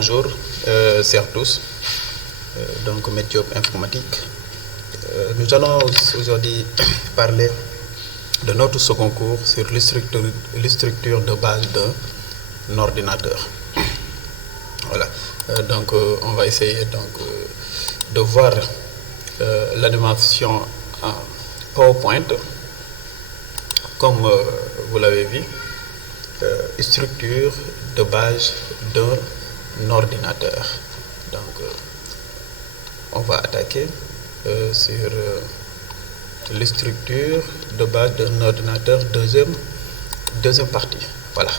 Bonjour, c'est à tous. Donc, Métier informatique. Nous allons aujourd'hui parler de notre second cours sur les structures de base d'un ordinateur. Voilà. Donc, on va essayer de voir l'animation en PowerPoint. Comme vous l'avez vu, structure de base d'un ordinateur. Donc, on va attaquer sur les structures de base d'un ordinateur, deuxième partie. Voilà.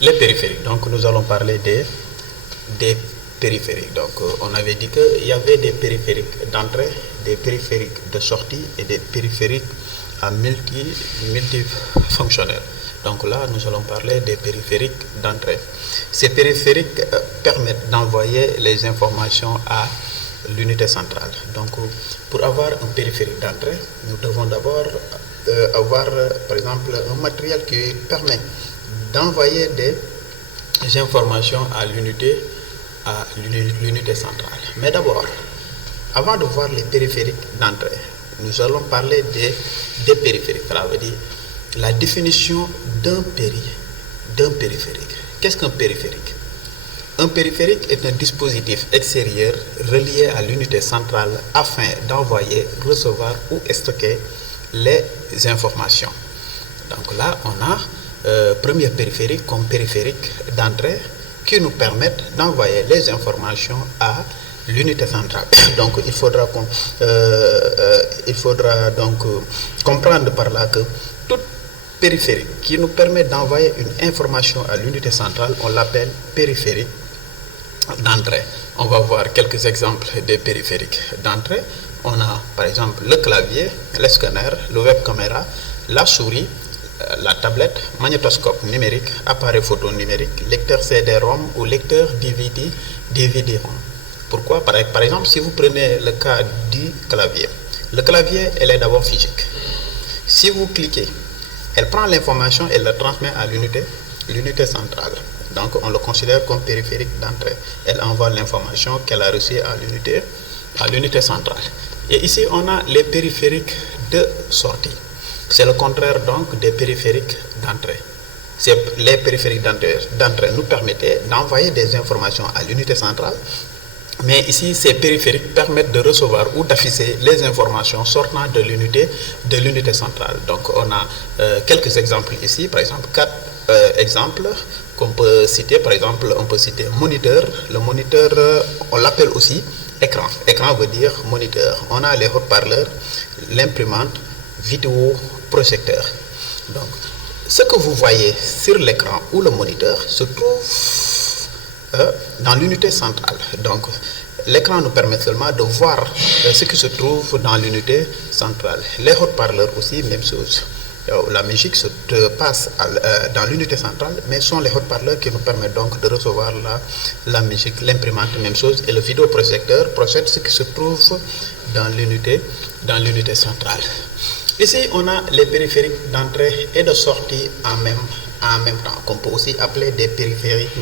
Les périphériques. Donc, nous allons parler des périphériques. Donc, on avait dit qu'il y avait des périphériques d'entrée, des périphériques de sortie et des périphériques à multifonctionnels. Donc là, nous allons parler des périphériques d'entrée. Ces périphériques permettent d'envoyer les informations à l'unité centrale. Donc, pour avoir un périphérique d'entrée, nous devons d'abord avoir, par exemple, un matériel qui permet d'envoyer des informations à l'unité centrale. Mais d'abord, avant de voir les périphériques d'entrée, nous allons parler des périphériques. Ça veut dire la définition d'un périphérique. Qu'est-ce qu'un périphérique? Un périphérique est un dispositif extérieur relié à l'unité centrale afin d'envoyer, recevoir ou stocker les informations. Donc là, on a premier périphérique comme périphérique d'entrée qui nous permettent d'envoyer les informations à l'unité centrale. Donc, il faudra donc comprendre par là que toute périphérique qui nous permet d'envoyer une information à l'unité centrale, on l'appelle périphérique d'entrée. On va voir quelques exemples des périphériques d'entrée. On a par exemple le clavier, le scanner, le web caméra, la souris, la tablette, magnétoscope numérique, appareil photo numérique, lecteur CD-ROM ou lecteur DVD-ROM. Pourquoi? Par exemple, si vous prenez le cas du clavier, le clavier, elle est d'abord physique. Si vous cliquez, elle prend l'information et la transmet à l'unité centrale. Donc, on le considère comme périphérique d'entrée. Elle envoie l'information qu'elle a reçue à l'unité centrale. Et ici, on a les périphériques de sortie. C'est le contraire donc des périphériques d'entrée. Les périphériques d'entrée nous permettaient d'envoyer des informations à l'unité centrale. Mais ici, ces périphériques permettent de recevoir ou d'afficher les informations sortant de l'unité centrale. Donc, on a quelques exemples ici. Par exemple, 4 exemples qu'on peut citer. Par exemple, on peut citer moniteur. Le moniteur, on l'appelle aussi écran. Écran veut dire moniteur. On a les haut-parleurs, l'imprimante, vidéoprojecteur. Donc, ce que vous voyez sur l'écran ou le moniteur se trouve dans l'unité centrale. Donc, l'écran nous permet seulement de voir ce qui se trouve dans l'unité centrale. Les haut-parleurs aussi, même chose. La musique se passe dans l'unité centrale, mais ce sont les haut-parleurs qui nous permettent donc de recevoir la musique. L'imprimante, même chose. Et le vidéoprojecteur projette ce qui se trouve dans l'unité centrale. Ici, on a les périphériques d'entrée et de sortie en même temps, qu'on peut aussi appeler des périphériques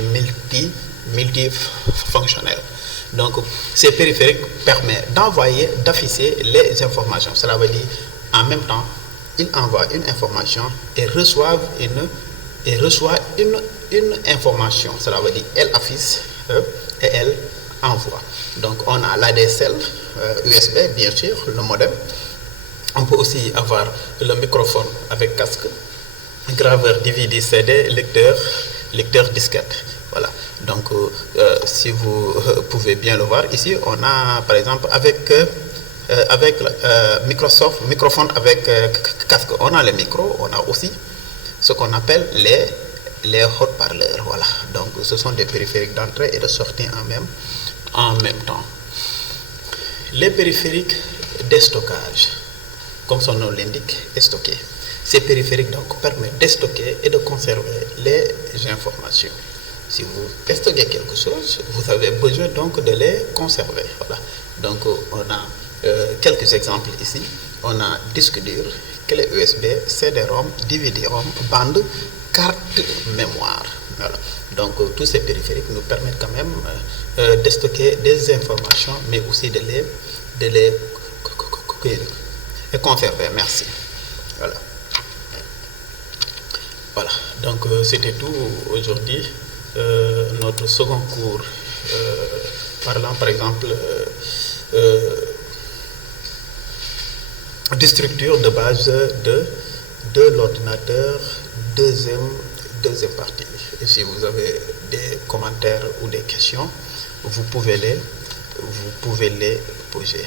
multifonctionnels. Donc, ces périphériques permettent d'envoyer, d'afficher les informations. Cela veut dire, en même temps, ils envoient une information et reçoivent une information. Cela veut dire, elle affiche et elle envoie. Donc, on a l'ADSL, USB, bien sûr, le modem. On peut aussi avoir le microphone avec casque, graveur DVD, CD, lecteur disquette. Voilà. Donc, si vous pouvez bien le voir, ici, on a, par exemple, avec microphone avec casque, on a le micro, on a aussi ce qu'on appelle les haut-parleurs. Voilà. Donc, ce sont des périphériques d'entrée et de sortie en même temps. Les périphériques de stockage, comme son nom l'indique, est stocké. Ces périphériques donc permettent de stocker et de conserver les informations. Si vous stockez quelque chose, vous avez besoin donc de les conserver. Voilà. Donc, on a quelques exemples ici. On a disque dur, clé USB, CD-ROM, DVD-ROM, bande carte mémoire. Voilà. Donc tous ces périphériques nous permettent quand même de stocker des informations, mais aussi de les conserver. Merci. Voilà. Voilà. Donc c'était tout aujourd'hui. Notre second cours parlant par exemple de structure de base de l'ordinateur, deuxième partie. Et si vous avez des commentaires ou des questions, vous pouvez les poser.